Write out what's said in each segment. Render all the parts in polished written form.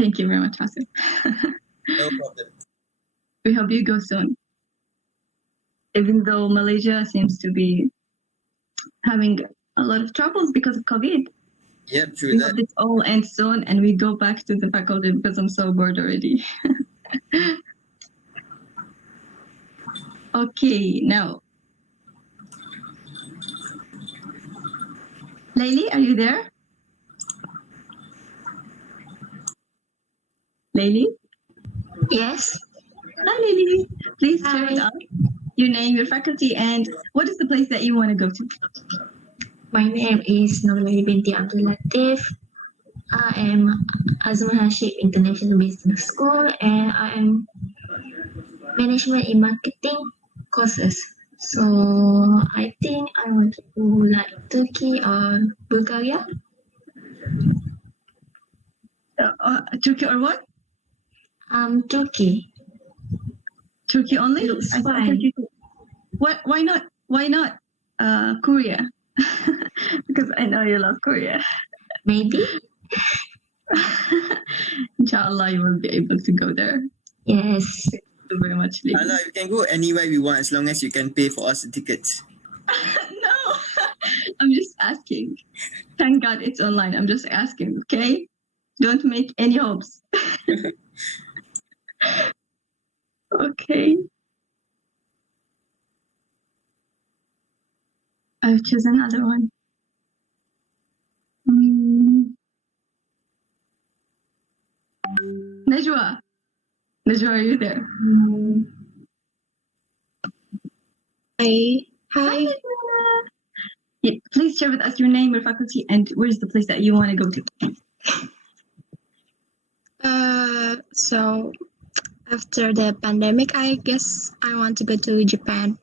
Thank you very much, Hasif. No problem. We hope you go soon. Even though Malaysia seems to be having a lot of troubles because of COVID. Yep, true We that. hope this all ends soon and we go back to the faculty because I'm so bored already. Okay, now. Layli, are you there? Layli? Yes. Hi, Layli. Please share with Hi. us your name, your faculty, and what is the place that you want to go to? My name is Nurlali Binti Abdul Latif. I am Azman Hashim International Business School and I am Management in Marketing courses. So I think I want to go like Turkey or Bulgaria. Turkey or what? Turkey. Turkey only? Looks I thought fine. Turkey. What? Why not? Why not? Korea? Because I know you love Korea. Maybe. Inshallah, you will be able to go there. Yes. Thank you very much, Layli. Allah, we can go anywhere we want as long as you can pay for us the tickets. No, I'm just asking. Thank God it's online. I'm just asking, okay? Don't make any hopes. Okay. I've chosen another one. Najwa. Najwa, are you there? Hi. Hi, Najwa. Yeah, please share with us your name, your faculty, and where's the place that you want to go to? So after the pandemic, I guess I want to go to Japan.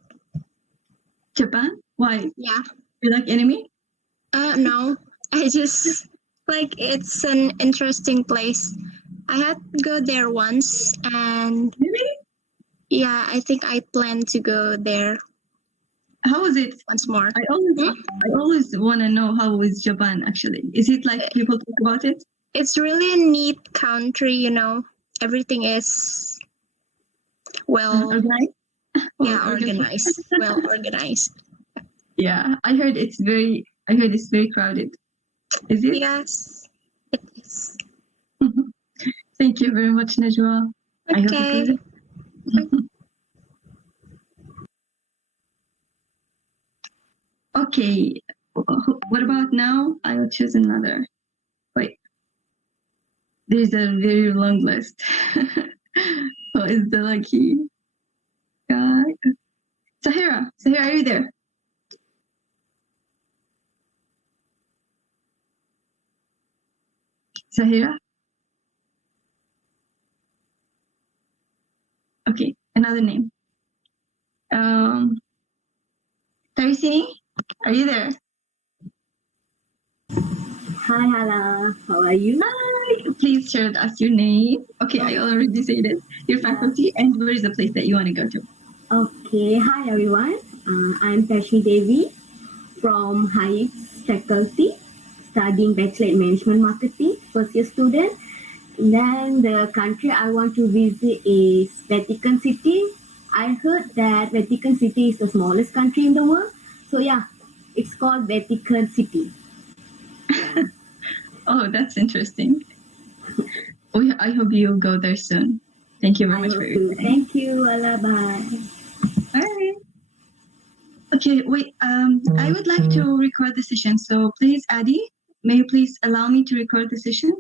Japan? Why? Yeah. You like anime? No, I just like it's an interesting place. I had to go there once, and Really? yeah, I think I plan to go there How is it? once more. I always want to know how is Japan actually. Is it like people talk about it? It's really a neat country, you know. Everything is well, Organized? yeah, organized. Well organized. Yeah, I heard it's very crowded. Is it? Yes, it is. Thank you very much, Najwa. I hope Okay. you go. Okay, what about now? I will choose another. Wait, there's a very long list. Who is the lucky guy? Sahira, are you there? Sahira? Okay, another name. Tarisini, are you there? Hi, Hala. How are you? Hi. Please share with us your name. Okay, I already said it. Your faculty and where is the place that you want to go to? Okay. Hi, everyone. I'm Tashmi Devi from Heights faculty, studying Bachelor in Management Marketing, first year student. And then the country I want to visit is Vatican City. I heard that Vatican City is the smallest country in the world. So yeah, it's called Vatican City. Yeah. Oh, that's interesting. I hope you'll go there soon. Thank you very much for your time. Thank you, Allah. Bye. Bye. Okay, wait. I would like to record the session. So please, Adi, may you please allow me to record the session?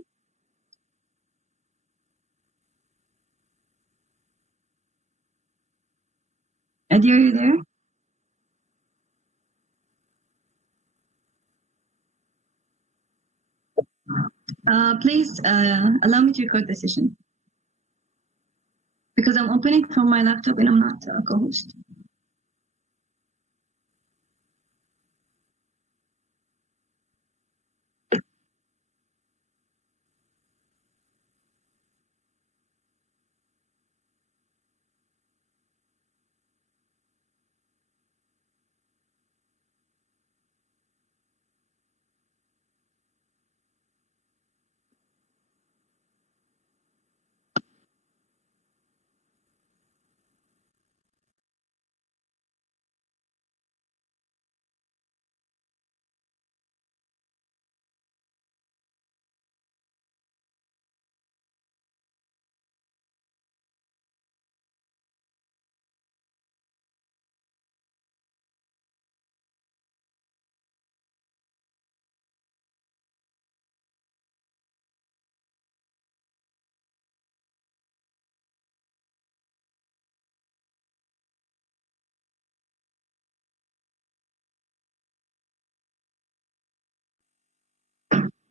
Adi, are you there? Please allow me to record the session. Because I'm opening from my laptop and I'm not a co-host.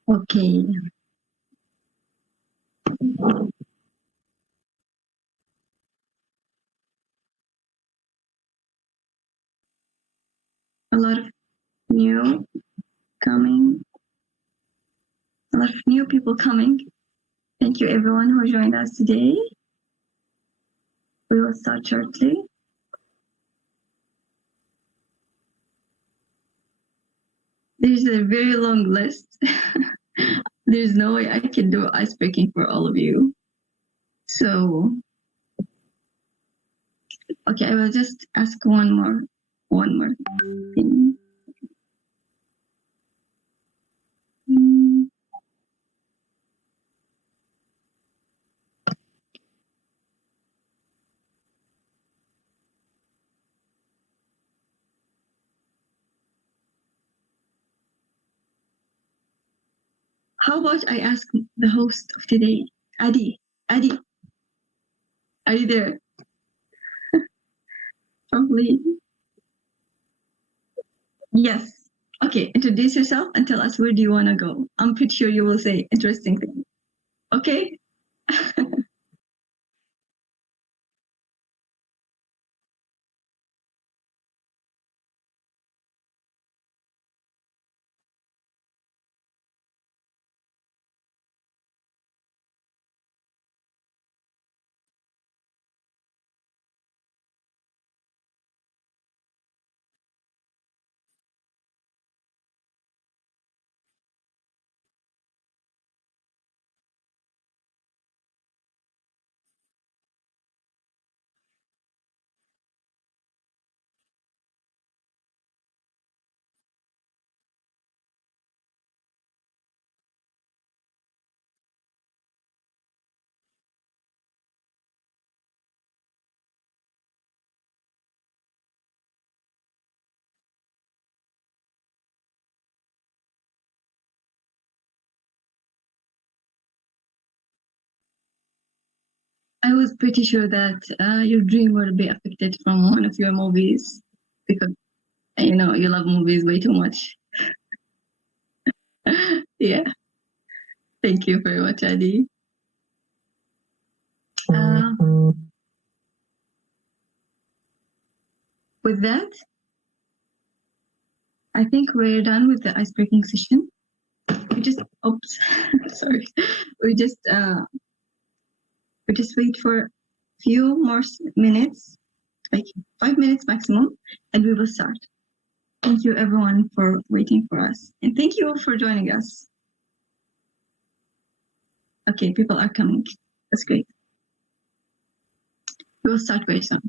Okay. A lot of new coming, a lot of new people coming. Thank you everyone who joined us today. We will start shortly. There's a very long list. There's no way I can do ice breaking for all of you. So, okay, I will just ask one more thing. How about I ask the host of today, Adi? Adi, are you there? Probably. Yes. Okay, introduce yourself and tell us where do you want to go. I'm pretty sure you will say interesting things. Okay? I was pretty sure that your dream will be affected from one of your movies because you know you love movies way too much. Yeah. Thank you very much, Adi. With that, I think we're done with the icebreaking session. We just, oops, sorry. We just wait for a few more minutes, like 5 minutes maximum, and we will start. Thank you everyone for waiting for us. And thank you for joining us. Okay, people are coming. That's great. We will start very soon.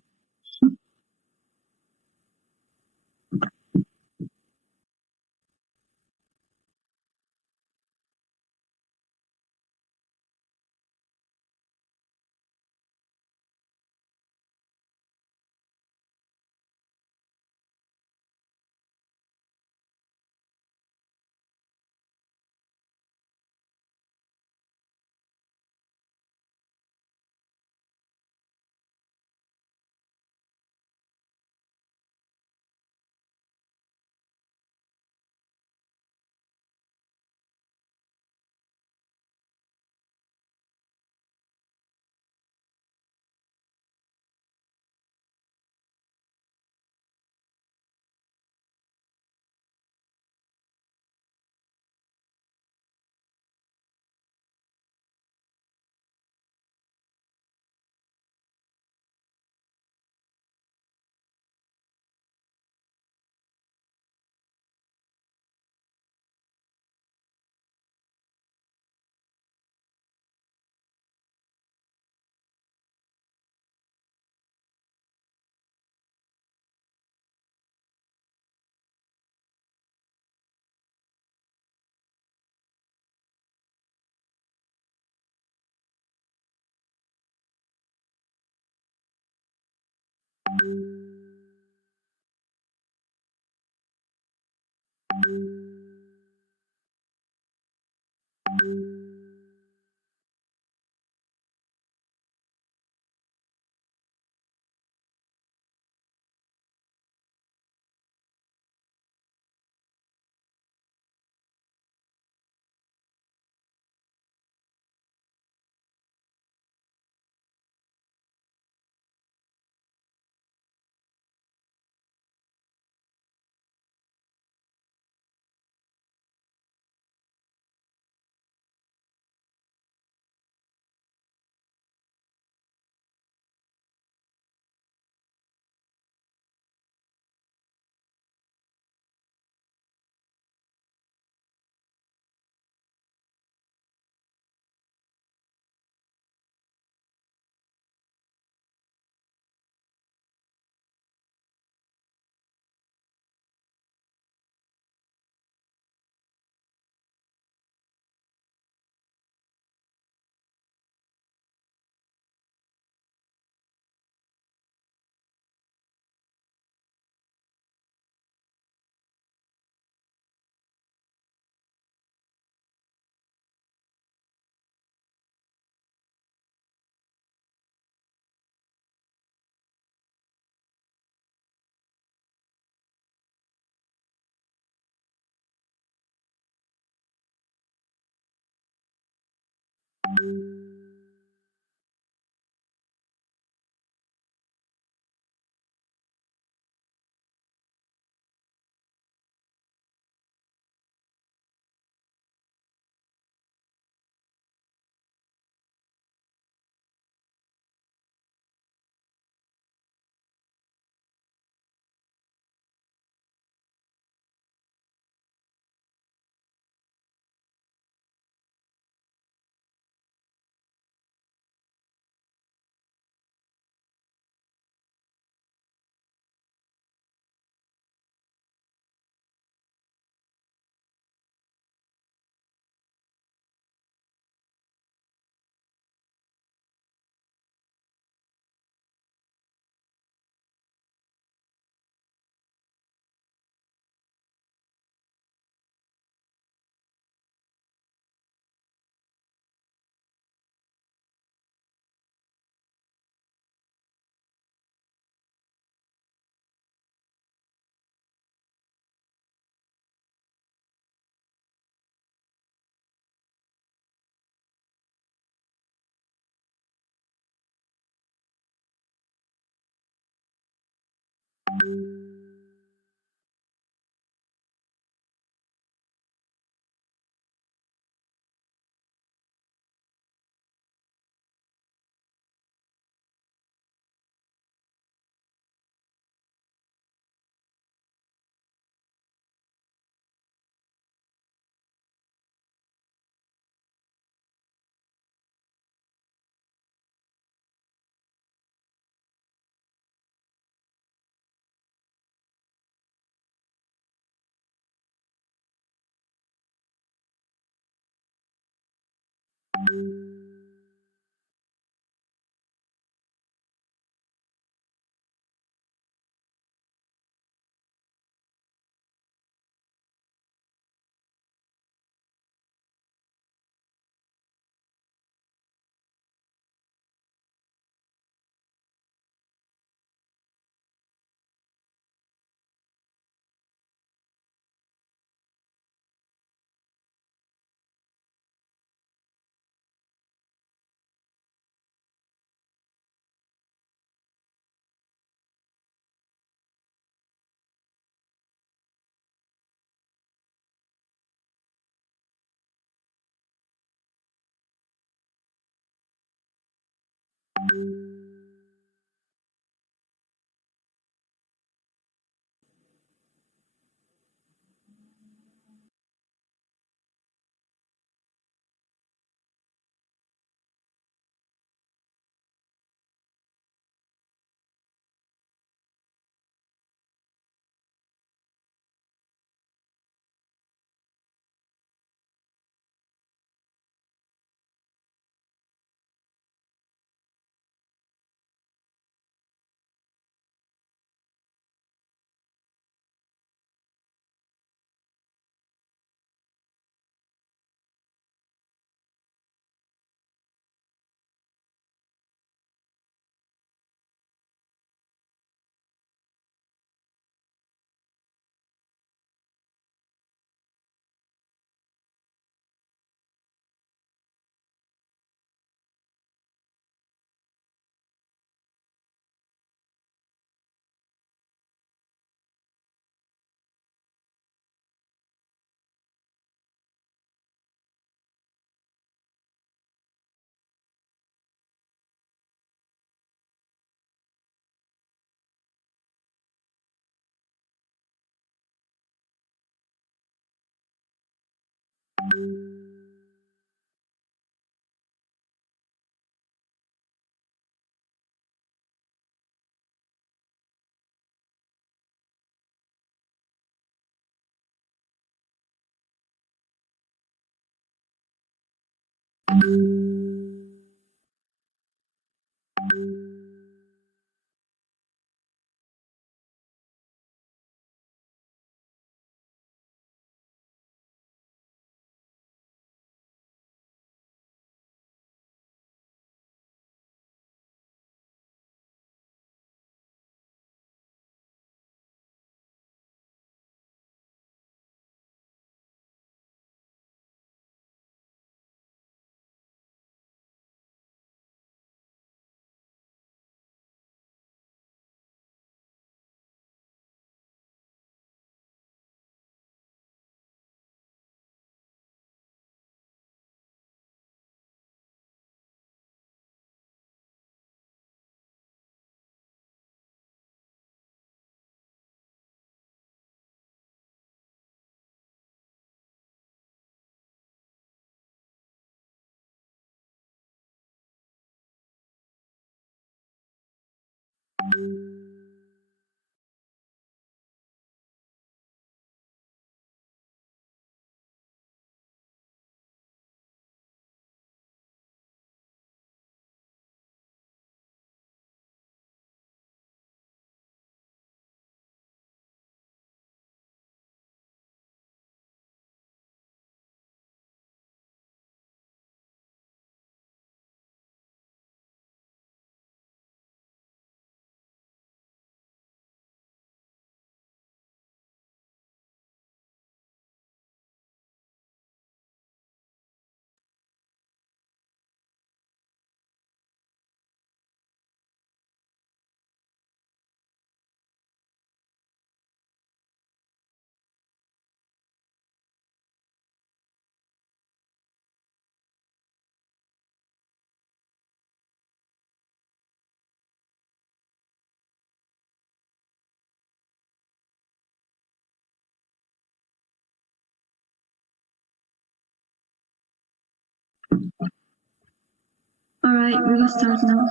All right, we will start now.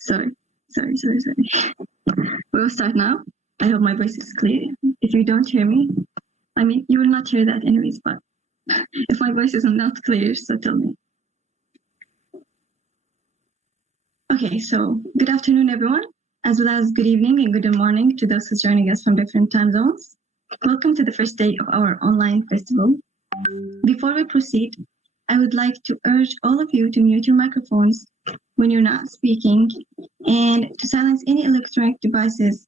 Sorry. We will start now. I hope my voice is clear. If you don't hear me, I mean, you will not hear that anyways, but if my voice is not clear, so tell me. Okay, so good afternoon, everyone, as well as good evening and good morning to those who's joining us from different time zones. Welcome to the first day of our online festival. Before we proceed, I would like to urge all of you to mute your microphones when you're not speaking and to silence any electronic devices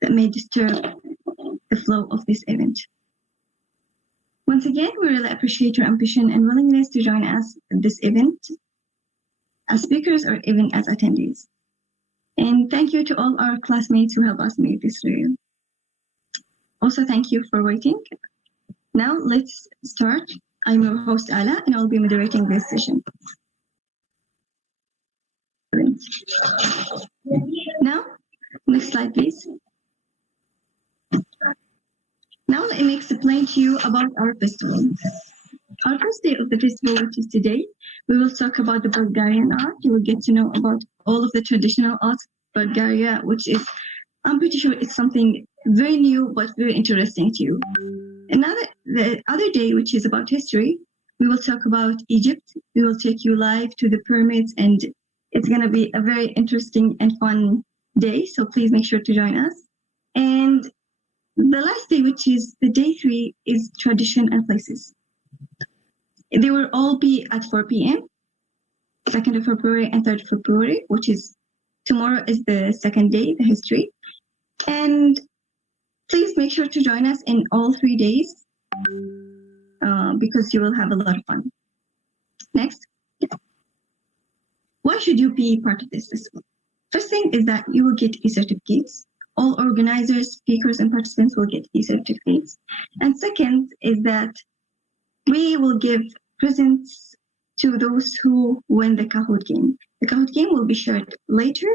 that may disturb the flow of this event. Once again, we really appreciate your ambition and willingness to join us at this event as speakers or even as attendees. And thank you to all our classmates who helped us make this real. Also, thank you for waiting. Now let's start. I'm your host, Ala, and I'll be moderating this session. Now, next slide, please. Now let me explain to you about our festival. Our first day of the festival, which is today, we will talk about the Bulgarian art. You will get to know about all of the traditional art of Bulgaria, which is, I'm pretty sure it's something very new, but very interesting to you. The other day, which is about history, we will talk about Egypt. We will take you live to the pyramids, and it's going to be a very interesting and fun day. So please make sure to join us. And the last day, which is the day 3, is tradition and places. They will all be at 4 p.m., 2nd of February and 3rd of February, which is tomorrow is the second day, the history. And please make sure to join us in all 3 days because you will have a lot of fun. Next. Why should you be part of this festival? First thing is that you will get e-certificates. All organizers, speakers, and participants will get e-certificates. And second is that we will give presents to those who win the Kahoot game. The Kahoot game will be shared later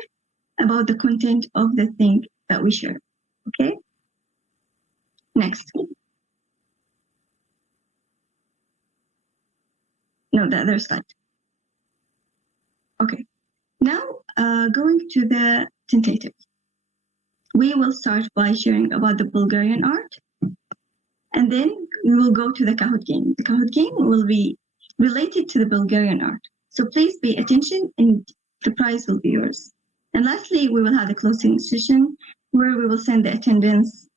about the content of the thing that we share. Okay? Next. No, the other slide. Okay. Now, going to the tentative. We will start by sharing about the Bulgarian art, and then we will go to the Kahoot game. The Kahoot game will be related to the Bulgarian art. So please pay attention and the prize will be yours. And lastly, we will have the closing session where we will send the attendance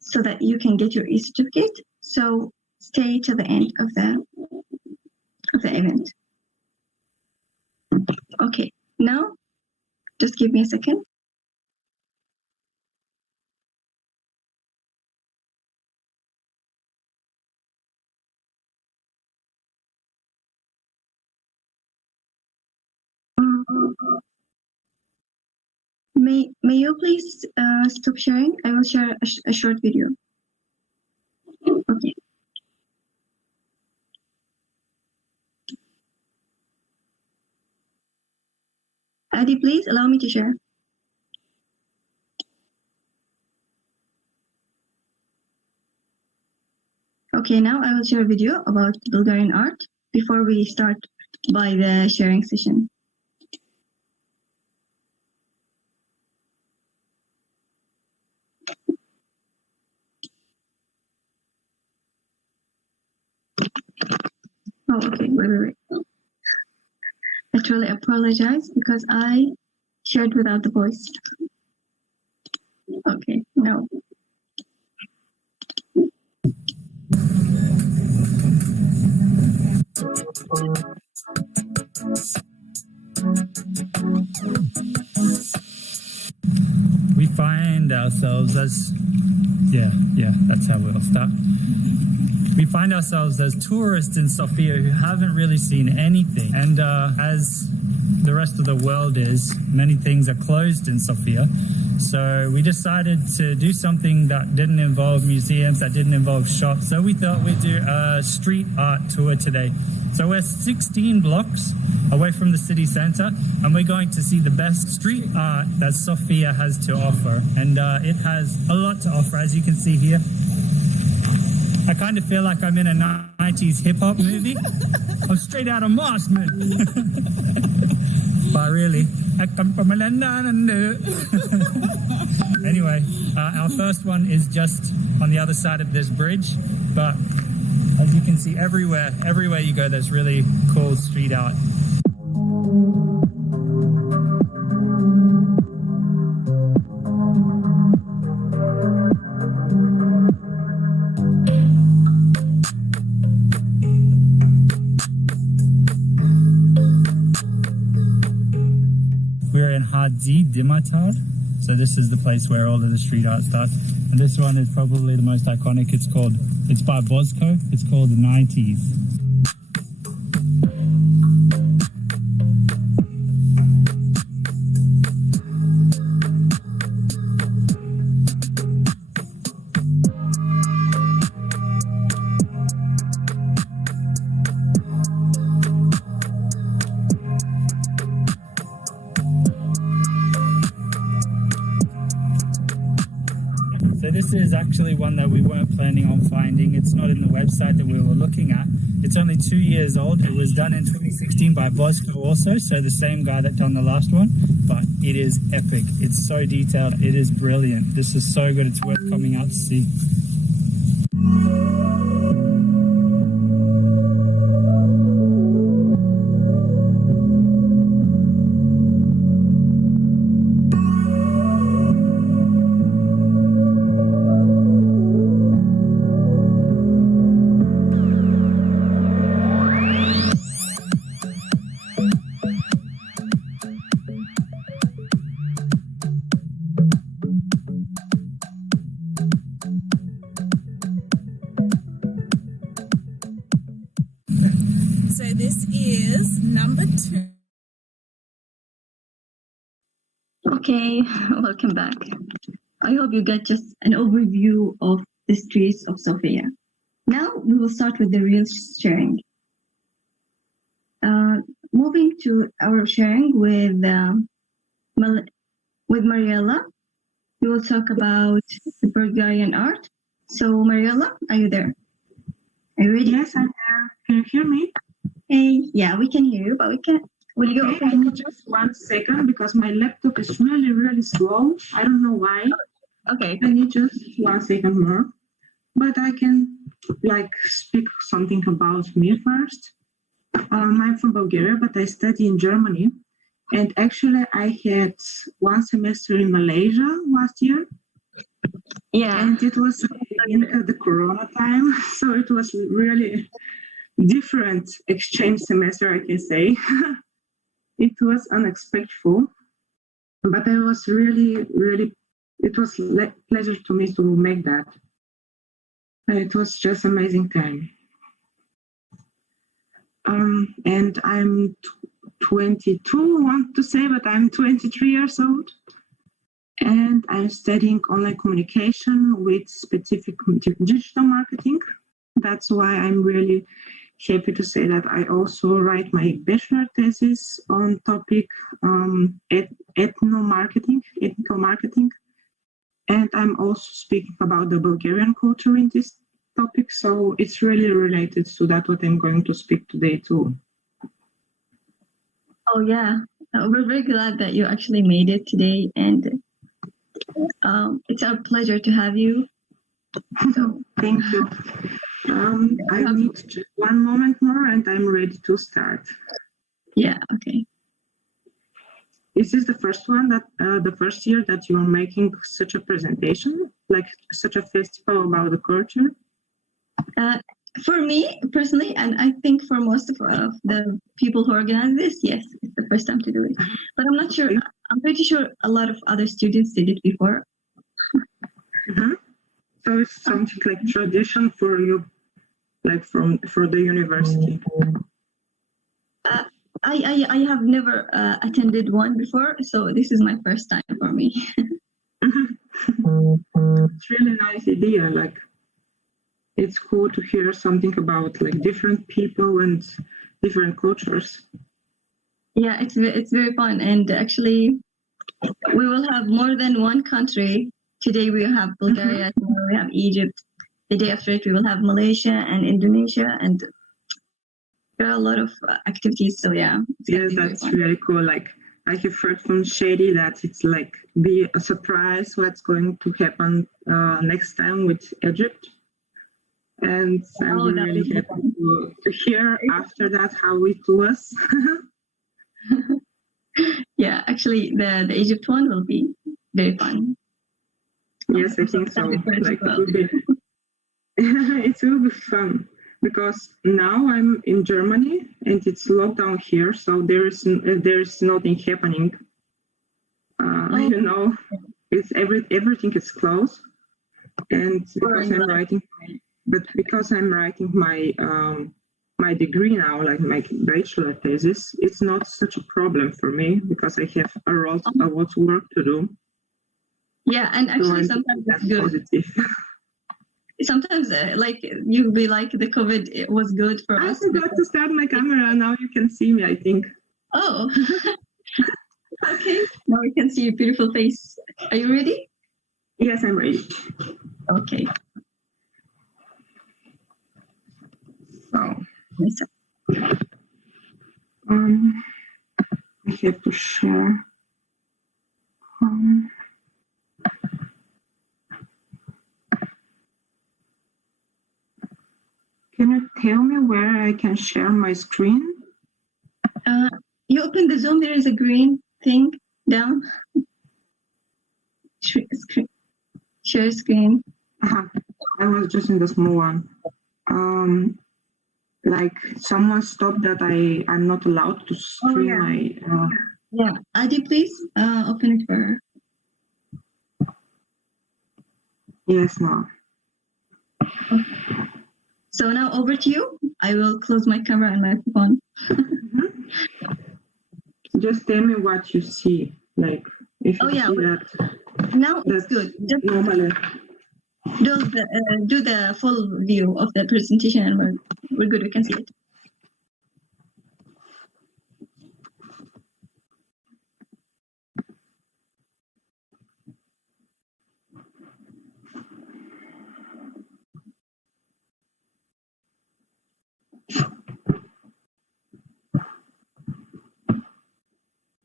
so that you can get your e-certificate. So stay till the end of the event. Okay, now just give me a second. May you please stop sharing? I will share a short video. Okay. Adi, please allow me to share. Okay, now I will share a video about Bulgarian art before we start by the sharing session. Oh, okay, wait. I truly apologize because I shared without the voice. Okay, no. We find ourselves as, that's how we'll start. We find ourselves as tourists in Sofia who haven't really seen anything. And as the rest of the world is, many things are closed in Sofia. So we decided to do something that didn't involve museums, that didn't involve shops. So we thought we'd do a street art tour today. So we're 16 blocks away from the city center, and we're going to see the best street art that Sofia has to offer. And it has a lot to offer, as you can see here. I kind of feel like I'm in a 90s hip-hop movie. I'm straight out of Mosque, man. But really, I come from a land down under. Anyway, our first one is just on the other side of this bridge, but as you can see, everywhere you go, there's really cool street art. We're in Hadzi Dimatar. So this is the place where all of the street art starts. And this one is probably the most iconic. It's by Bosco. It's called the 90s. So this is actually one that we weren't planning on finding. It's not in the website that we were looking at. It's only 2 years old. It was done in 2016 by Bosco also, so the same guy that done the last one. But it is epic. It's so detailed. It is brilliant. This is so good. It's worth coming out to see. So this is number 2. Okay, welcome back. I hope you get just an overview of the streets of Sofia. Now we will start with the real sharing. Moving to our sharing with Mariella, we will talk about the Bulgarian art. So Mariella, are you there? Are you ready? Yes, I'm there. Can you hear me? Hey, yeah, we can hear you, but we can't. Will you Okay, I need just 1 second because my laptop is really, really slow. I don't know why. Okay. I need just 1 second more. But I can speak something about me first. I'm from Bulgaria, but I study in Germany. And actually, I had 1 semester in Malaysia last year. Yeah. And it was in the Corona time. So it was really different exchange semester, I can say. It was unexpected, but I was really, it was pleasure to me to make that. It was just amazing time. And I'm 22, I want to say, but I'm 23 years old. And I'm studying online communication with specific digital marketing. That's why I'm really happy to say that I also write my bachelor thesis on topic ethical marketing. And I'm also speaking about the Bulgarian culture in this topic. So it's really related to that what I'm going to speak today too. Oh yeah, we're very glad that you actually made it today, and it's our pleasure to have you. So, thank you. I need just 1 moment more and I'm ready to start. Yeah, okay. Is this the first one that the first year that you're making such a presentation, like such a festival about the culture? For me personally, and I think for most of the people who organize this, yes, it's the first time to do it. But I'm not sure. I'm pretty sure a lot of other students did it before. Mm-hmm. So it's something like tradition for you, like for the university. I have never attended one before, so this is my first time for me. It's really nice idea. Like, it's cool to hear something about like different people and different cultures. Yeah, it's very fun, and actually, we will have more than one country. Today we have Bulgaria. Tomorrow we have Egypt. The day after it we will have Malaysia and Indonesia, and there are a lot of activities. So yeah. it's gonna Yes, be very that's fun. really cool. Like I have heard from Shady that it's like be a surprise what's going to happen next time with Egypt. And I'm Oh, that really would be happy fun. to hear after that how it was. Yeah, actually, the Egypt one will be very fun. Yes, I I'm so think so. excited for it as Like it well. will be, it will be fun because now I'm in Germany and it's lockdown here, so there's nothing happening. You know, it's everything is closed, and because I'm writing, my degree now, like my bachelor thesis, it's not such a problem for me because I have a lot of work to do. Yeah, and So actually I'm sometimes that's it's good. positive. Sometimes like you'll be like the COVID it was good for I us. forgot to start my camera. Now you can see me, I think. Oh, okay. Now we can see your beautiful face. Are you ready? Yes, I'm ready. Okay. So, Nice. I have to share. Can you tell me where I can share my screen? You open the Zoom, there is a green thing down. Share screen. I was just in the small one. Like someone stopped that I'm not allowed to stream my. Yeah, Adi, please open it for her. Yes, no. So now over to you. I will close my camera and microphone. Just tell me what you see. Like if you see that. Now it's good. Just normally. Do the full view of the presentation and we're good. We can see it.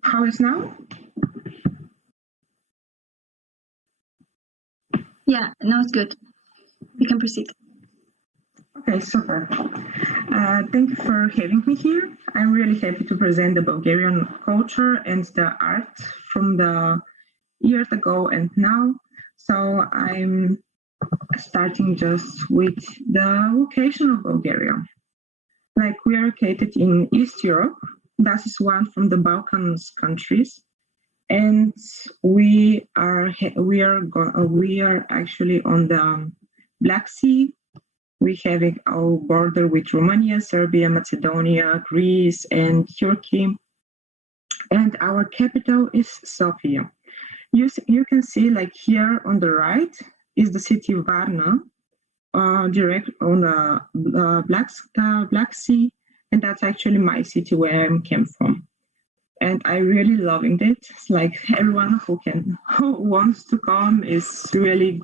How is now? Yeah, now it's good. We can proceed. Okay, super. Thank you for having me here. I'm really happy to present the Bulgarian culture and the art from the years ago and now. So I'm starting just with the location of Bulgaria. Like we are located in East Europe. That is one from the Balkans countries. And we are actually on the Black Sea. We have our border with Romania, Serbia, Macedonia, Greece, and Turkey. And our capital is Sofia. You can see like here on the right is the city of Varna, direct on the Black Sea. And that's actually my city where I came from. And I really loving it. It's like everyone who wants to come is really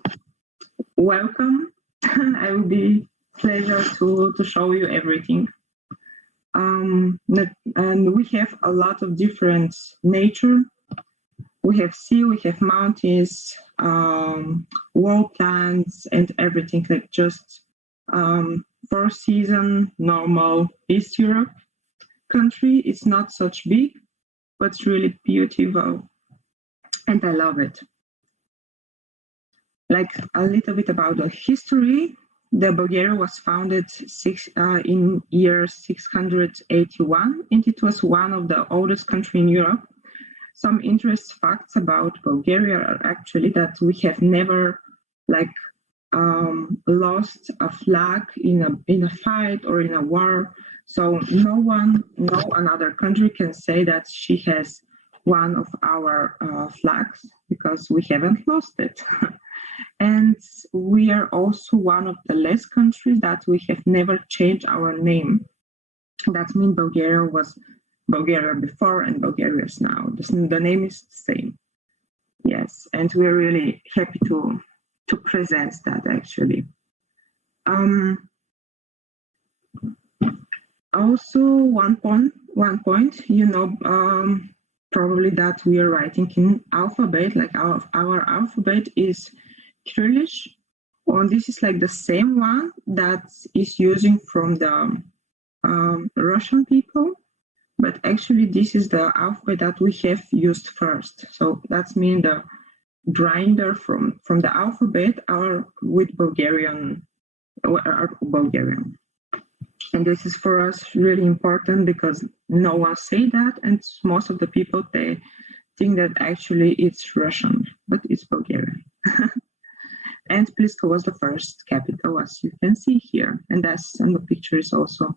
welcome. I will be pleasure to show you everything. And we have a lot of different nature. We have sea, we have mountains, wall plants, and everything like just four season normal East Europe country. It's not such big, but it's really beautiful, and I love it. Like a little bit about the history. The Bulgaria was founded in year 681, and it was one of the oldest countries in Europe. Some interesting facts about Bulgaria are actually that we have never lost a flag in a fight or in a war. So no another country can say that she has one of our flags because we haven't lost it. And we are also one of the last countries that we have never changed our name. That means Bulgaria was Bulgaria before and Bulgaria is now. The name is the same. Yes, and we're really happy to present that actually. Also, one point, probably that we are writing in alphabet, like our alphabet is Cyrillic, and this is like the same one that is using from the Russian people, but actually this is the alphabet that we have used first. So that's mean the grinder from the alphabet are with Bulgarian. And this is for us really important because no one say that, and most of the people, they think that actually it's Russian, but it's Bulgarian. And Pliska was the first capital, as you can see here, and that's and the picture is also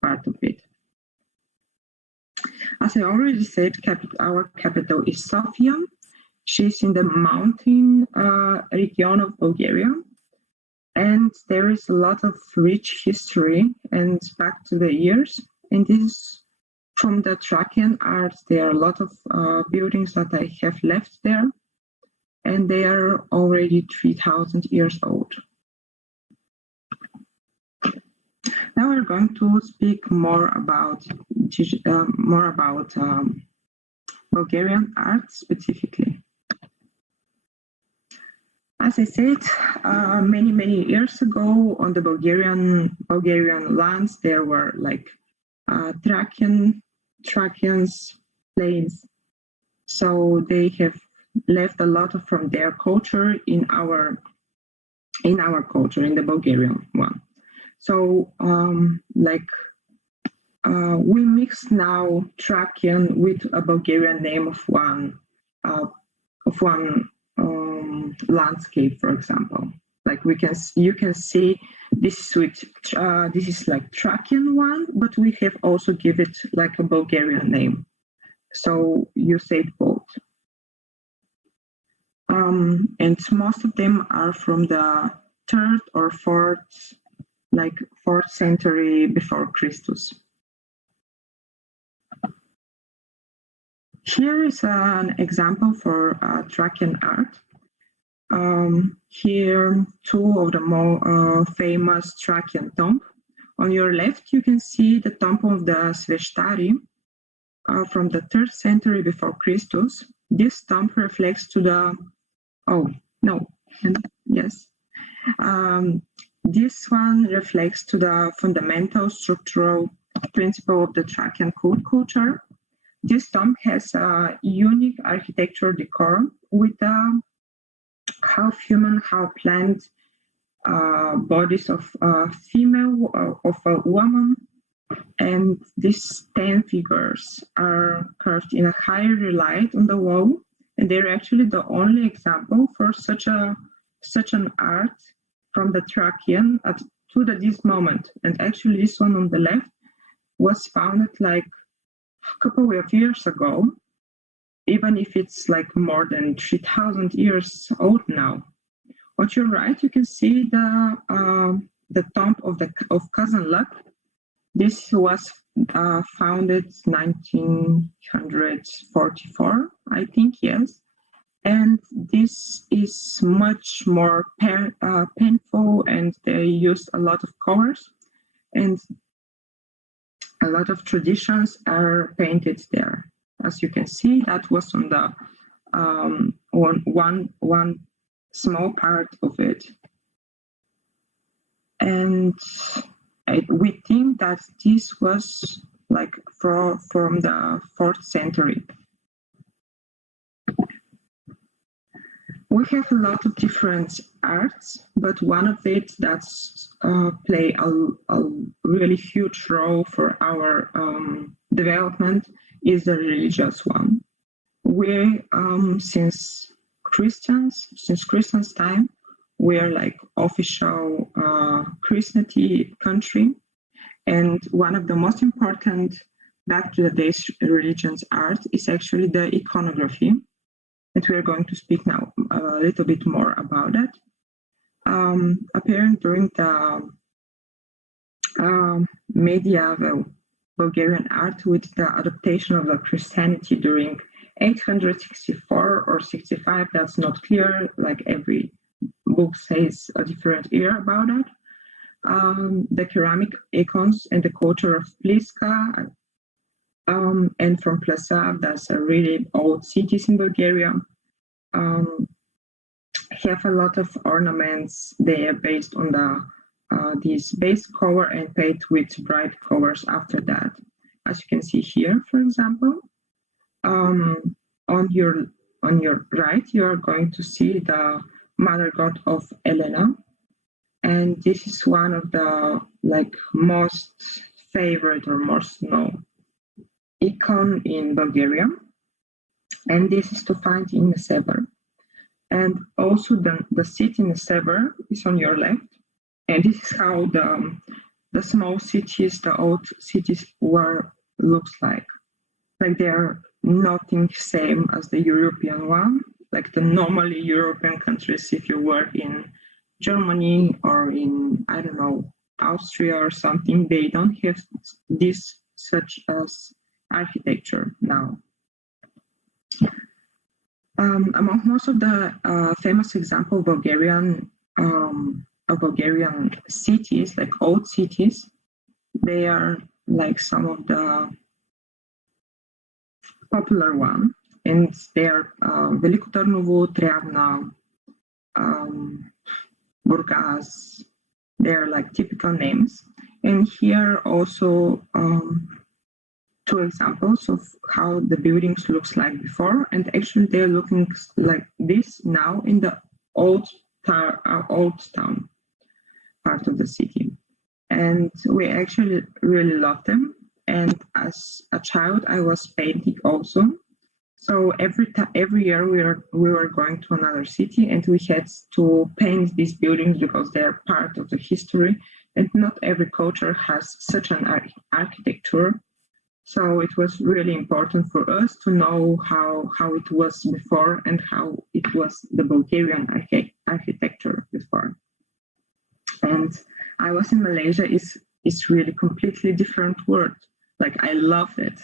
part of it. As I already said, our capital is Sofia. She's in the mountain region of Bulgaria. And there is a lot of rich history and back to the years. And this is from the Thracian art. There are a lot of buildings that I have left there. And they are already 3,000 years old. Now we're going to speak more about Bulgarian art specifically. As I said, many years ago on the Bulgarian lands, there were like Thracians, plains. So they have left a lot from their culture in our culture, in the Bulgarian one. So we mix now Thracian with a Bulgarian name of one landscape, for example. Like you can see this is like Thracian one, but we have also give it like a Bulgarian name. So you say it both. And most of them are from the 3rd or 4th century before Christus. Here is an example for Thracian art. Here, two of the more famous Thracian tombs. On your left, you can see the tomb of the Sveshtari from the 3rd century before Christus. This tomb reflects to the this one reflects to the fundamental structural principle of the Thracian culture. This tomb has a unique architectural decor with half human, half plant bodies of a female, of a woman, and these 10 figures are carved in a high relief on the wall, and they're actually the only example for such an art from the Thracian to this moment. And actually, this one on the left was founded like a couple of years ago, even if it's like more than 3,000 years old now. On your right, you can see the tomb of Cousin Luck. This was founded 1944, I think, yes. And this is much more painful, and they used a lot of colors, and a lot of traditions are painted there. As you can see, that was on the one small part of it. And we think that this was like from the 4th century. We have a lot of different arts, but one of it that's play a really huge role for our development is the religious one. We since Christians time, we are like official Christianity country, and one of the most important back to the days religions art is actually the iconography. And we are going to speak now a little bit more about it. Appearing during the medieval Bulgarian art with the adaptation of the Christianity during 864 or 65, that's not clear, like every book says a different year about it. the ceramic icons and the culture of Pliska. And from Plasav, that's a really old cities in Bulgaria. Have a lot of ornaments. They are based on the this base cover and paint with bright colors after that. As you can see here, for example, on your right, you are going to see the mother god of Elena, and this is one of the most favorite or most known icon in Bulgaria, and this is to find in the Sever. And also the city in the Sever is on your left, and this is how the small cities, the old cities looks like. Like they are nothing same as the European one, like the normally European countries. If you were in Germany or in, I don't know, Austria or something, they don't have this such as architecture now. Among most of the famous example of Bulgarian cities, like old cities, they are like some of the popular one, and they are Veliko Tarnovo, Treabna, Burgas. They are like typical names. And here also two examples of how the buildings looks like before, and actually they're looking like this now in the old town part of the city. And we actually really love them. And as a child, I was painting also. So every year we were going to another city, and we had to paint these buildings because they are part of the history. And not every culture has such an architecture. So it was really important for us to know how it was before and how it was the Bulgarian architecture before. And I was in Malaysia. It's really completely different world. Like I love it,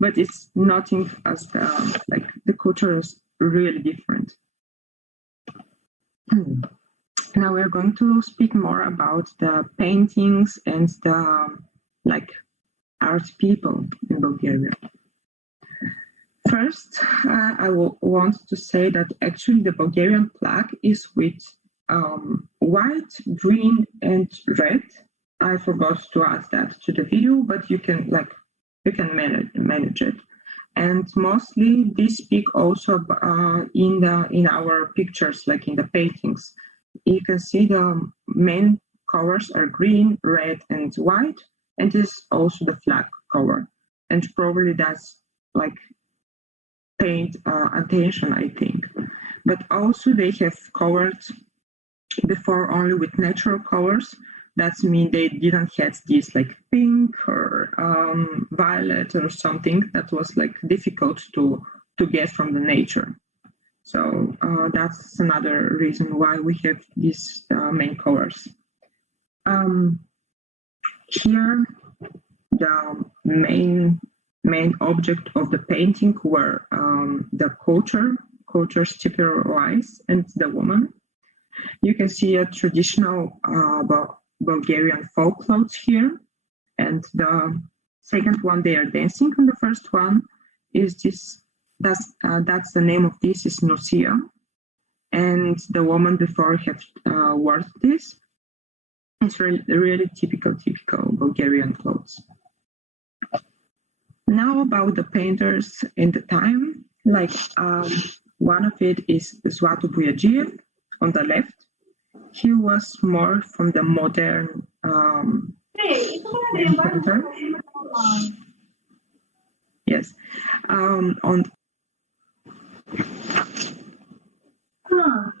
but it's nothing as the culture is really different. Now we're going to speak more about the paintings and the art people in Bulgaria. First, I want to say that actually the Bulgarian flag is with white, green, and red. I forgot to add that to the video, but you can manage it. And mostly they speak also in our pictures, like in the paintings. You can see the main colors are green, red, and white, and this is also the flag color. And probably that's paid attention, I think. But also they have colored before only with natural colors. That means they didn't have this pink or violet or something that was difficult to get from the nature. So that's another reason why we have these main colors. Here, the main object of the painting were the culture's typical wise, and the woman. You can see a traditional Bulgarian folk clothes here, and the second one they are dancing. And the first one is this. That's the name of this is Nosia, and the woman before have worn this. It's really typical Bulgarian clothes. Now about the painters in the time, one of it is Zlato Boyadžiev on the left. He was more from the modern painter. Yes.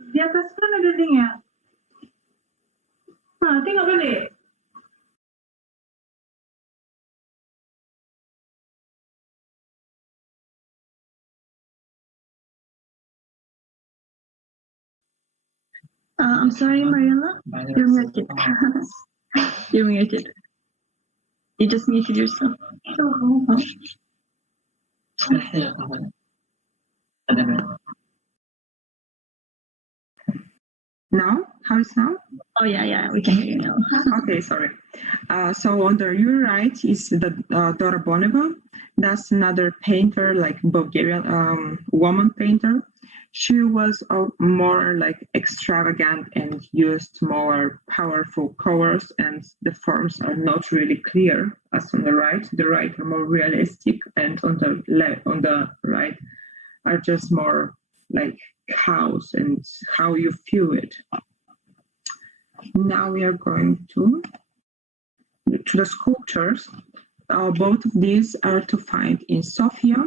Di atas kan ada link ya? Tengok balik. I'm sorry, Mariella. You're muted. You're muted. You just muted yourself. Now? How is now? Oh yeah, we can hear you now. Okay, sorry. So on your right is the Dora Boneva. That's another painter, like Bulgarian woman painter. She was more like extravagant and used more powerful colors, and the forms are not really clear as on the right. The right are more realistic, and on the right are just more like house and how you feel it. Now we are going to the sculptures. Both of these are to find in Sofia.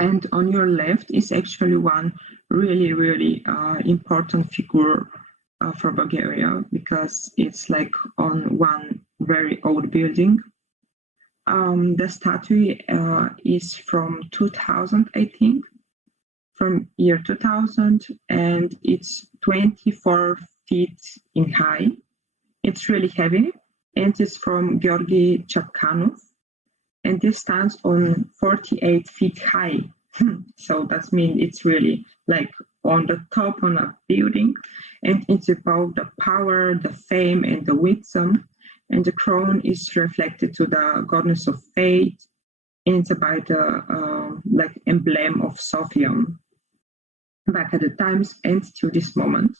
And on your left is actually one really important figure for Bulgaria, because it's like on one very old building. The statue is from 2000, I think, from year 2000, and it's 24 feet in high. It's really heavy, and it's from Georgi Chapkanov, and this stands on 48 feet high. So that means it's really like on the top on a building, and it's about the power, the fame, and the wisdom. And the crown is reflected to the goddess of fate, and it's about the like emblem of Sofia back at the times and to this moment.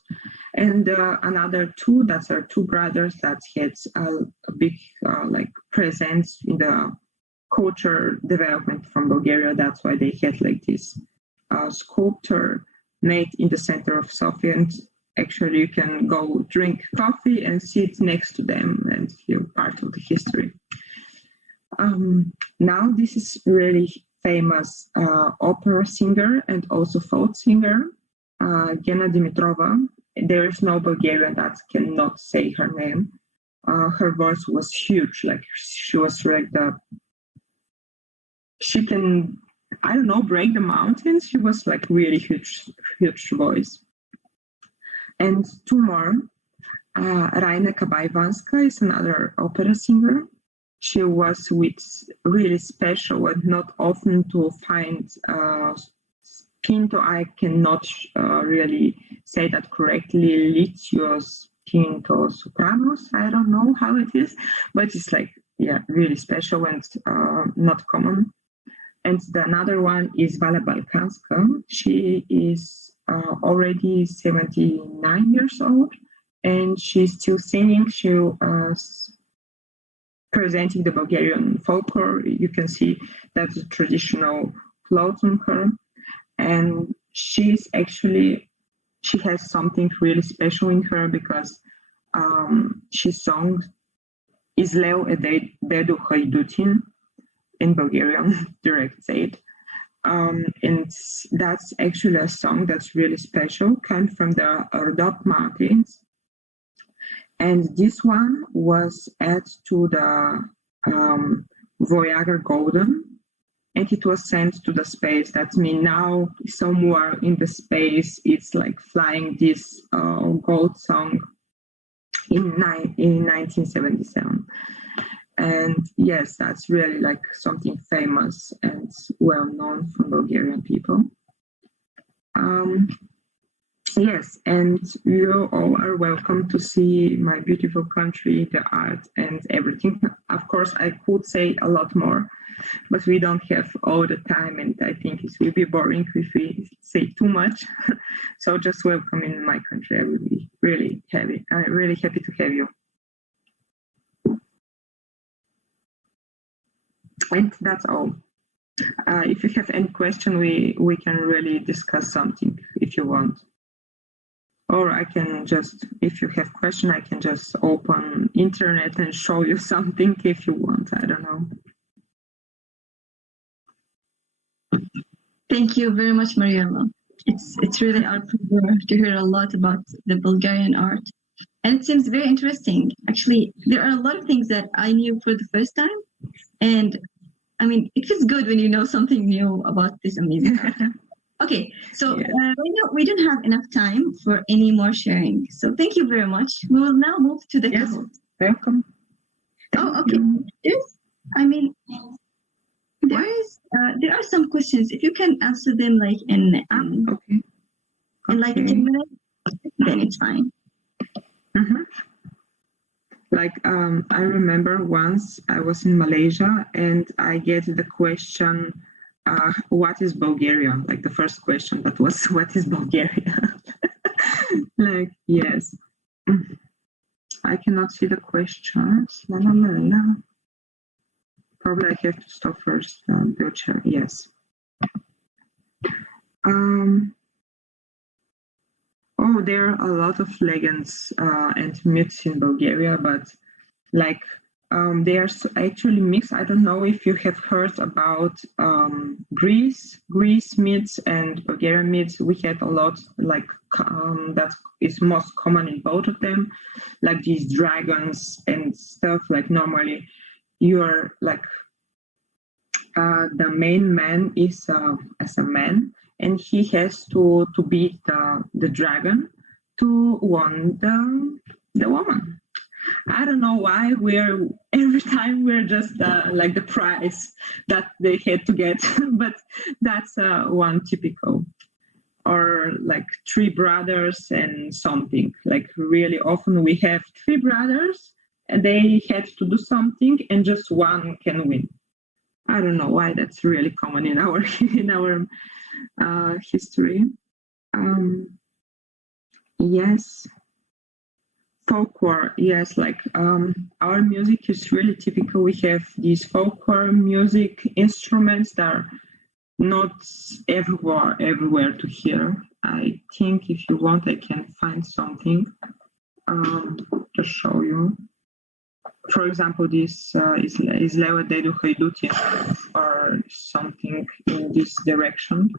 And another two, that are two brothers that had a big like presence in the culture development from Bulgaria. That's why they had like this sculpture made in the center of Sofia, and actually you can go drink coffee and sit next to them and feel part of the history. Now this is really famous opera singer and also folk singer, Gena Dimitrova. There is no Bulgarian that cannot say her name. Her voice was huge, like she was like she can, I don't know, break the mountains. She was like really huge voice. And two more, Raina Kabaivanska is another opera singer. She was with really special and not often to find Pinto. I cannot really say that correctly. Litios Pinto Sopranos. I don't know how it is, but it's like, yeah, really special and not common. And another one is Vala Balkanska. She is already 79 years old, and she's still singing. She presenting the Bulgarian folklore. You can see that's the traditional clothes on her. And she has something really special in her, because she sung Izleo e Dedu Haidutin in Bulgarian, direct said. And that's actually a song that's really special, comes from the Rodop Mountains. And this one was added to the Voyager Golden, and it was sent to the space. That means now somewhere in the space, it's like flying this gold song in 1977. And yes, that's really like something famous and well known from Bulgarian people. Yes, and you all are welcome to see my beautiful country, the art and everything. Of course, I could say a lot more, but we don't have all the time, and I think it will be boring if we say too much. So just welcome in my country. I will be really happy. I'm really happy to have you. And that's all. If you have any question, we can really discuss something if you want. Or I can just, if you have question, I can just open internet and show you something if you want. I don't know. Thank you very much, Mariella. It's really our pleasure to hear a lot about the Bulgarian art. And it seems very interesting. Actually, there are a lot of things that I knew for the first time. And I mean, it feels good when you know something new about this amazing art. Okay, so right now we don't have enough time for any more sharing. So thank you very much. We will now move to the Kahoot. Welcome. Okay. There are some questions. If you can answer them like in like 10 minutes, then it's fine. Mhm. Like I remember once I was in Malaysia and I get the question, what is Bulgaria? Like the first question that was, what is Bulgaria? Like, yes. I cannot see the questions. La, la, la, la. Probably I have to stop first. Yes. Oh, there are a lot of legends and myths in Bulgaria, but like they are actually mixed. I don't know if you have heard about Greece myths and Bulgarian myths. We had a lot like that is most common in both of them, like these dragons and stuff. Like normally, you're like the main man is as a man, and he has to beat the dragon to win the woman. I don't know why every time we're just like the prize that they had to get, but that's one typical. Or like three brothers and something. Like really often we have three brothers and they had to do something and just one can win. I don't know why that's really common in our history. Yes. Folklore, yes, like our music is really typical. We have these folklore music instruments that are not everywhere to hear. I think if you want, I can find something to show you. For example, this is Leva Dedu Haiduti or something in this direction.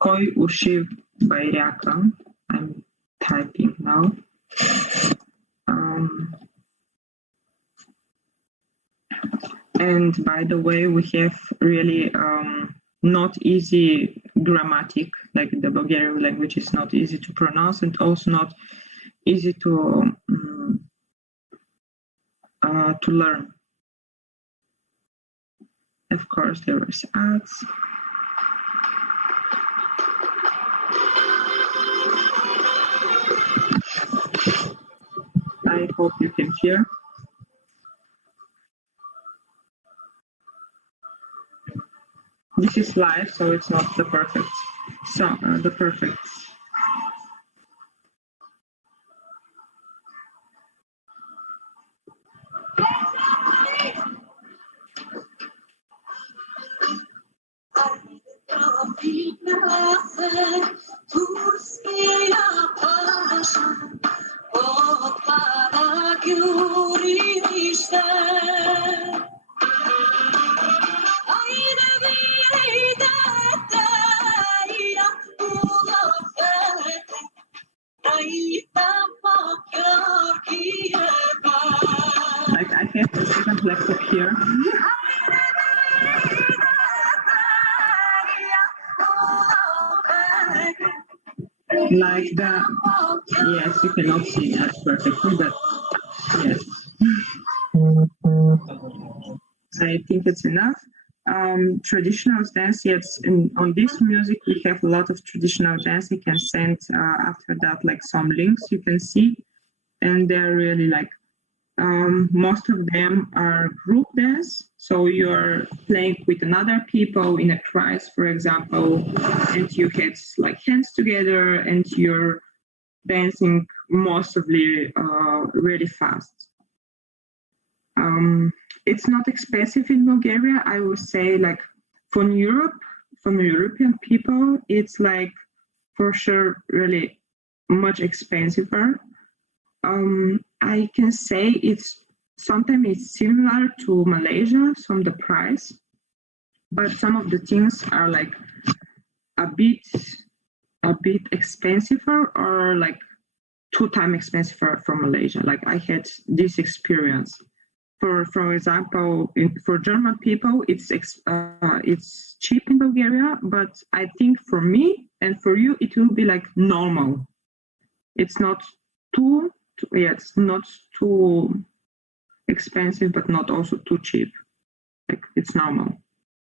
Koi Ushiv Bairaka. I'm typing now. And by the way, we have really not easy grammatic, like the Bulgarian language is not easy to pronounce and also not easy to learn. Of course, there was ads. I hope you can hear. This is live, so it's not the perfect. So the perfect. Like I have a second laptop here. Like yes, you cannot see that perfectly, but yes. I think it's enough. Traditional dance, yes, on this music we have a lot of traditional dance. You can send after that like some links you can see, and they're really like most of them are group dance. So you're playing with another people in a kreis, for example, and you get like hands together and you're dancing mostly really fast. It's not expensive in Bulgaria. I would say like from European people, it's like for sure really much expensiver. I can say sometimes it's similar to Malaysia, some the price, but some of the things are like a bit expensiver or like 2 times expensive from Malaysia. Like I had this experience. For example, for German people, it's cheap in Bulgaria, but I think for me and for you, it will be like normal. It's not it's not too expensive, but not also too cheap. Like it's normal,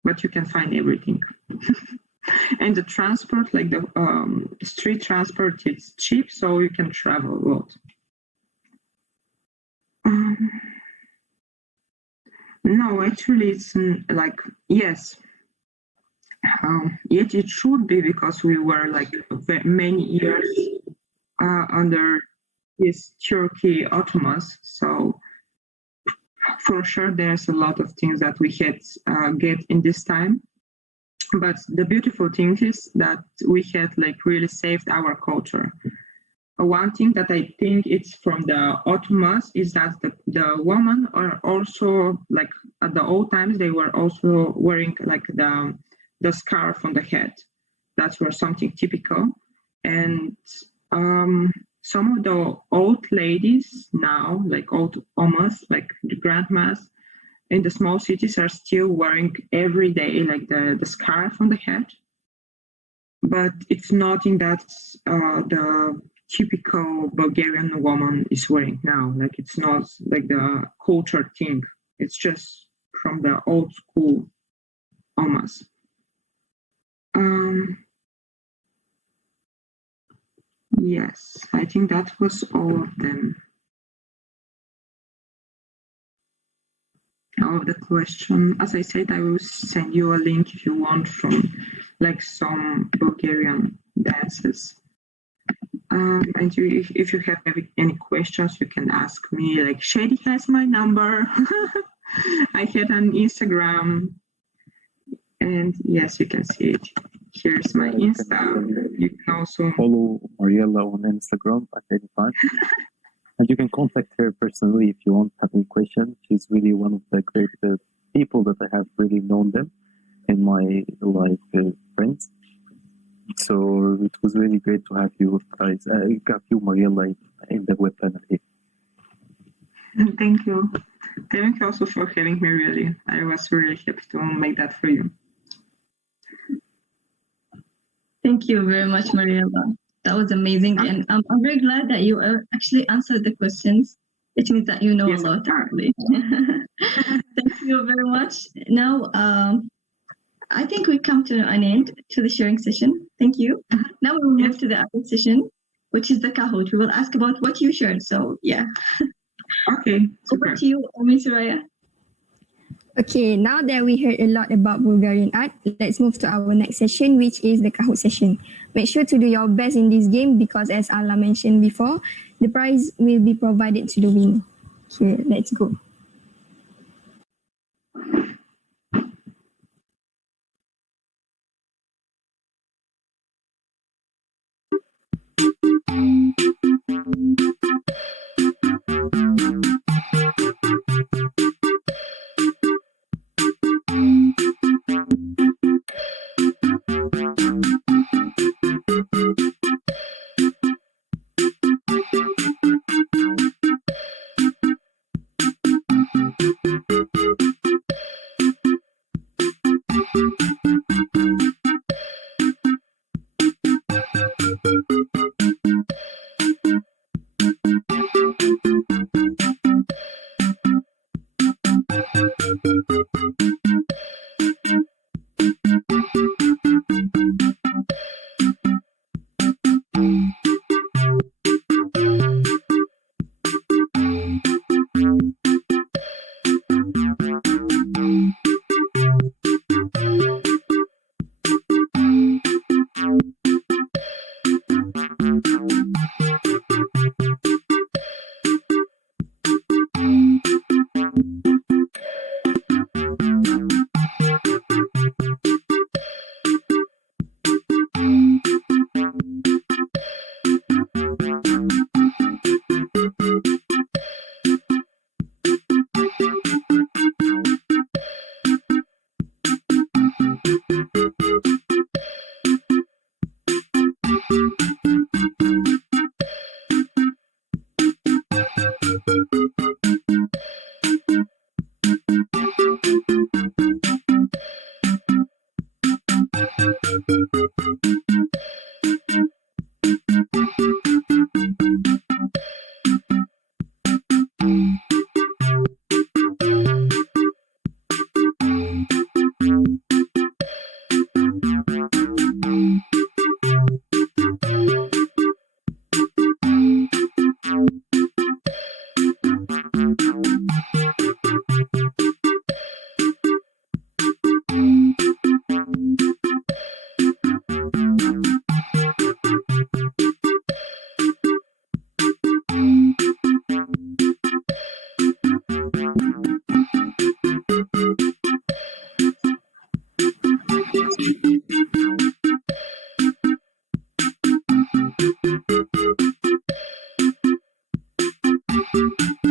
but you can find everything. And the transport, like the street transport, it's cheap, so you can travel a lot. No, actually, it's like, yes. Yet it should be, because we were like many years under this Turkey Ottomans. So for sure, there's a lot of things that we had get in this time. But the beautiful thing is that we had like really saved our culture. One thing that I think it's from the Ottomans is that the women are also, like at the old times, they were also wearing like the scarf on the head. That was something typical. And some of the old ladies now, like old omas, like the grandmas in the small cities, are still wearing every day like the scarf on the head. But it's nothing that the typical Bulgarian woman is wearing now. Like it's not like the culture thing. It's just from the old school omas. Yes, I think that was all of them. All of the question. As I said, I will send you a link if you want from like some Bulgarian dances. And if you have any questions, you can ask me. Like Shady has my number. I had an Instagram, and yes, you can see it. Here's my Insta. You can also follow Mariella on Instagram at any time. And you can contact her personally if you want to have any questions. She's really one of the great people that I have really known them in my life, friends. So it was really great to have you guys, Mariella, in the web panel here. Thank you. Thank you also for having me, really. I was really happy to make that for you. Thank you very much, Mariella. That was amazing. And I'm very glad that you actually answered the questions. It means that you know a lot, actually. Thank you very much. Now, I think we come to an end to the sharing session. Thank you. Now we will move to the other session, which is the Kahoot. We will ask about what you shared. So, yeah. Okay. Over to you, Ms. Raya. Okay, now that we heard a lot about Bulgarian art, let's move to our next session, which is the Kahoot session. Make sure to do your best in this game because, as Ala mentioned before, the prize will be provided to the winner. Okay, let's go.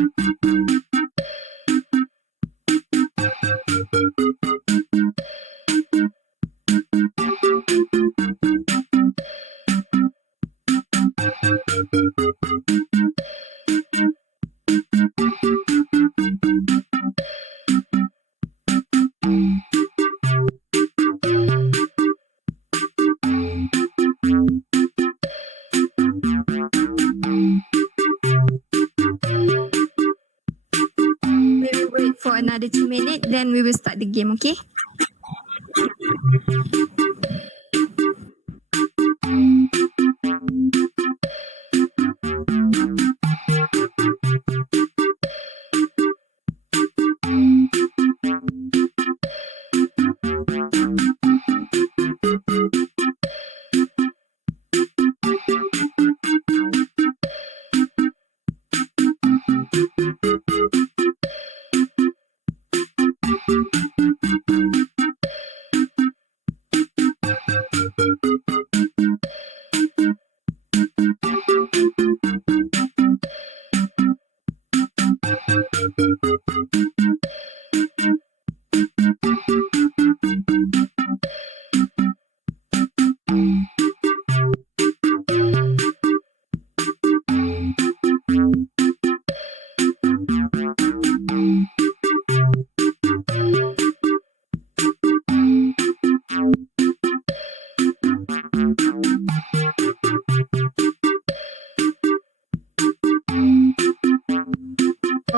We will wait for another 2 minutes, then we will start the game, okay?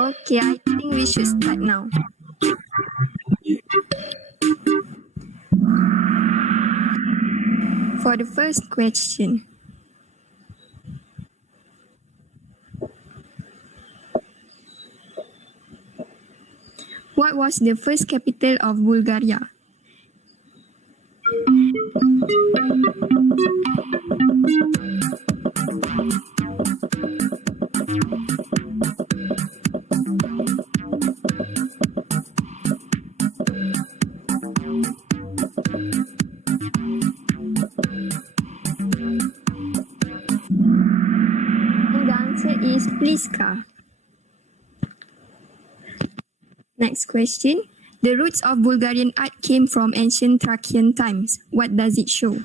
Okay, I think we should start now. For the first question, what was the first capital of Bulgaria? And the answer is Pliska. Next question. The roots of Bulgarian art came from ancient Thracian times. What does it show?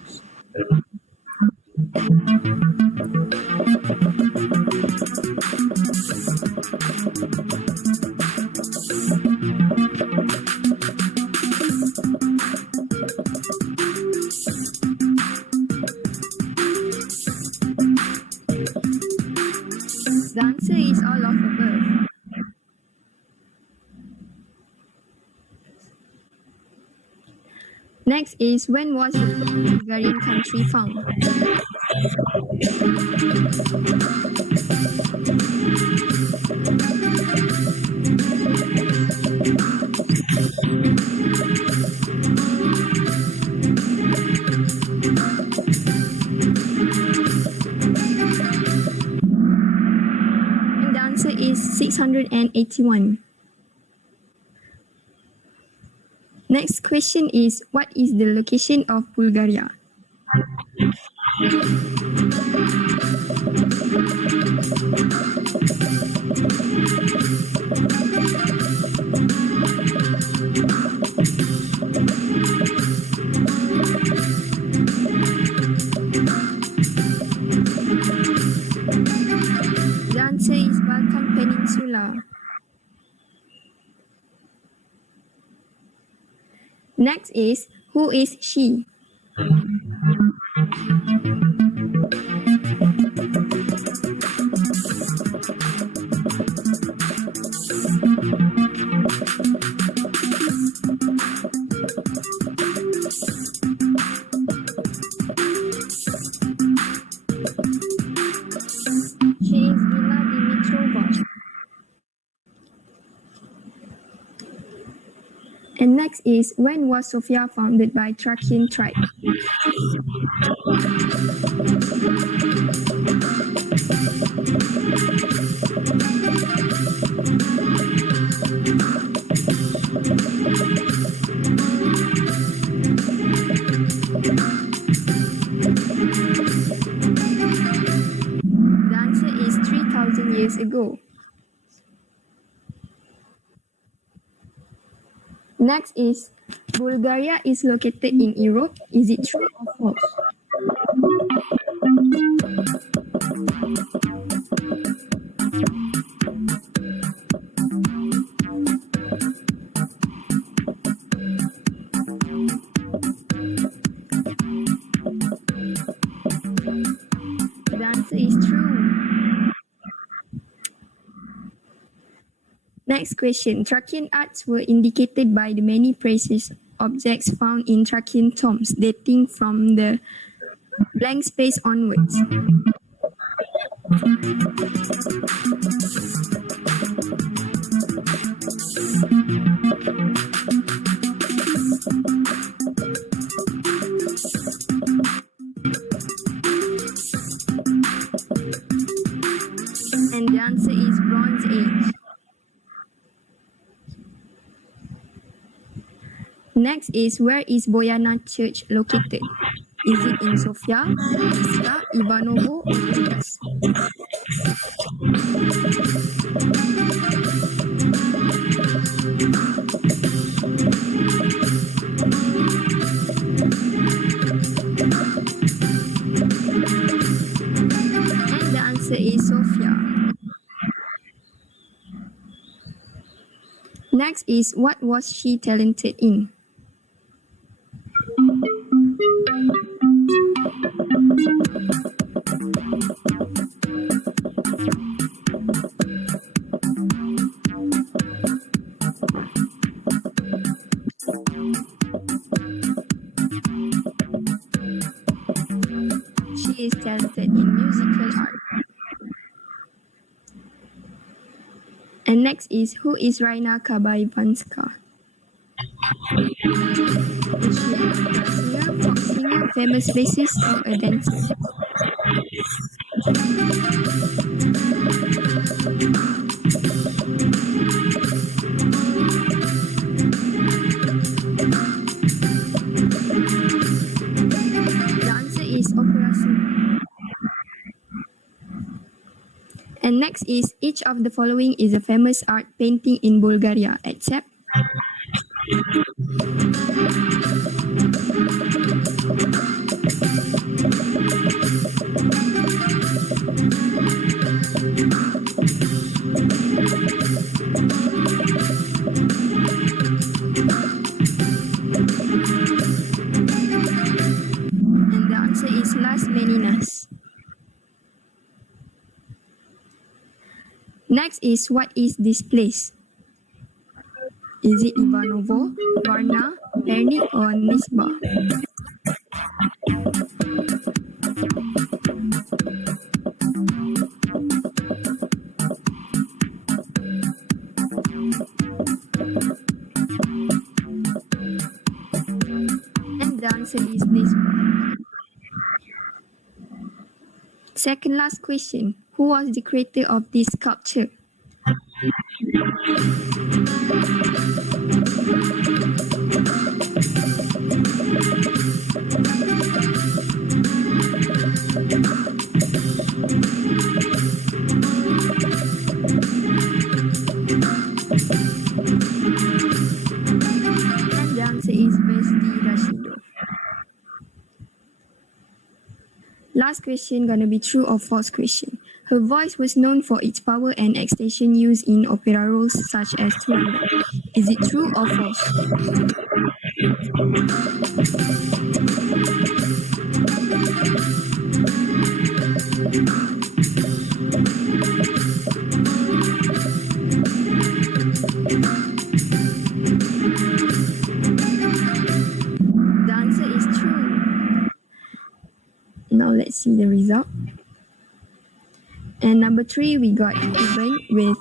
The answer is all of above. Next is, when was the Bulgarian country found? And the answer is 681. Next question is, what is the location of Bulgaria? The answer is Balkan Peninsula. Next is, who is she? She is Ila Dimitrova. And next is, when was Sofia founded by Thracian tribe? The answer is 3,000 years ago. Next is Bulgaria is located in Europe. Is it true or false? The answer is true. Next question. Thracian arts were indicated by the many precious objects found in Thracian tombs dating from the blank space onwards. And the answer is Bronze Age. Next is, where is Bojana Church located? Is it in Sofia, Iska, Ivanovo, or Burgas? And the answer is Sofia. Next is, what was she talented in? She is talented in musical art. And next is, who is Raina Kabaivanska? Is she an opera singer, folk singer, famous bassist, or a dancer? The answer is opera singer. And next is, each of the following is a famous art painting in Bulgaria, except and the answer is Las Meninas. Next is, what is this place? Is it Ivanovo, Varna, Pernik, or Nisba? And the answer is Nisba. Second last question. Who was the creator of this sculpture? And the answer is Vesdi Rashidov. Last question gonna be true or false question. Her voice was known for its power and extension used in opera roles such as Turandot. Is it true or false? The answer is true. Now let's see the result. And number 3, we got Ivan with.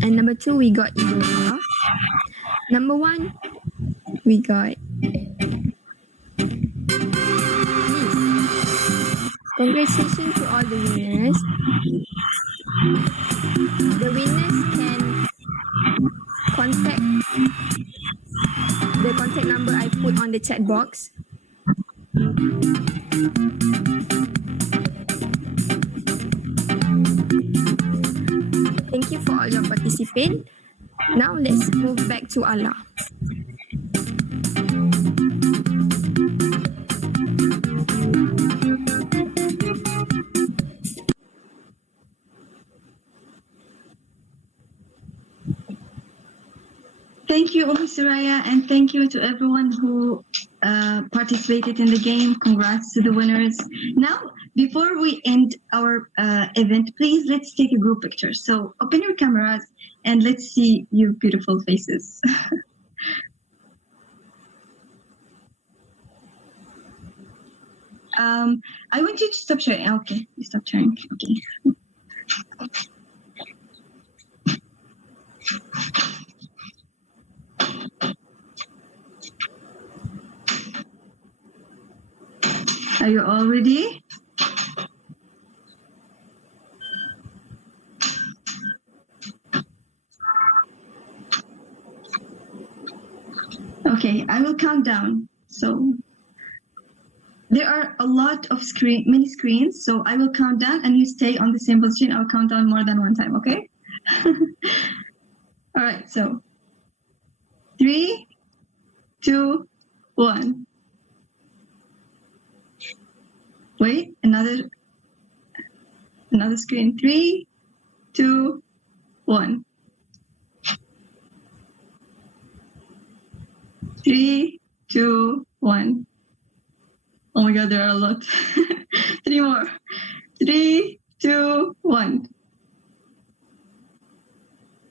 And number 2, we got Ibola. Number 1, we got Liz. Congratulations to all the winners. The winners can contact the contact number I put on the chat box. Thank you for all your participants. Now let's move back to Allah. Thank you, Soraya, and thank you to everyone who participated in the game. Congrats to the winners. Now, before we end our event, please let's take a group picture. So open your cameras and let's see your beautiful faces. I want you to stop sharing. Okay, you stop sharing. Okay. Are you all ready? Okay, I will count down. So there are a lot of many screens. So I will count down and you stay on the same position. I'll count down more than one time, okay? All right, so 3, 2, 1. Wait, another screen. 3, 2, 1. 3, 2, 1. Oh my God, there are a lot. 3 more. 3, 2, 1.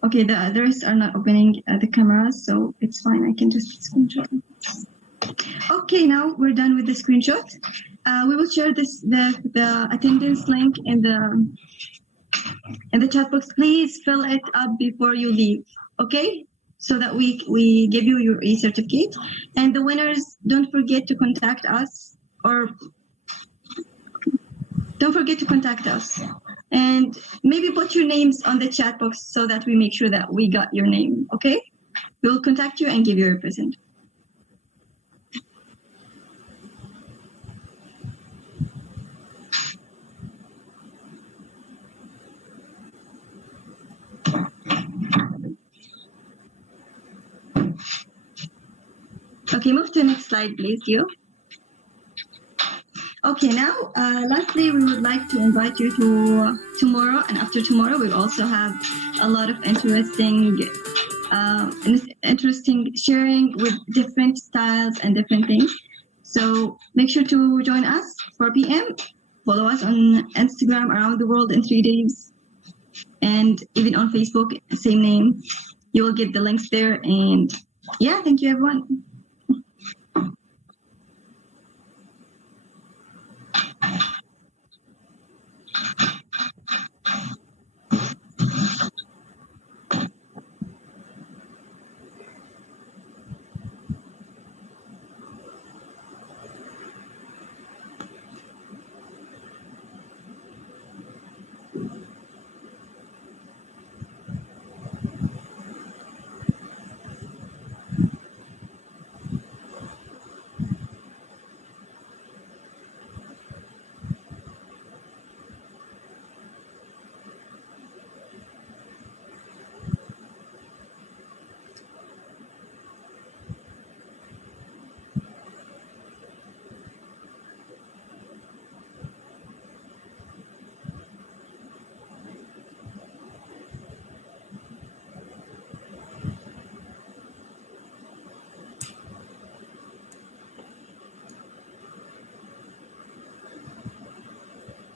Okay, the others are not opening the cameras, so it's fine. I can just screenshot. Okay, now we're done with the screenshot. We will share the attendance link in the chat box. Please fill it up before you leave, okay? So that we give you your e-certificate. And the winners, don't forget to contact us, or don't forget to contact us. And maybe put your names on the chat box so that we make sure that we got your name, okay? We'll contact you and give you a present. Okay, move to the next slide, please, you. Okay, now, lastly, we would like to invite you to tomorrow and after tomorrow. We also have a lot of interesting sharing with different styles and different things. So make sure to join us 4 p.m. Follow us on Instagram around the world in 3 days. And even on Facebook, same name. You will get the links there. And yeah, thank you, everyone.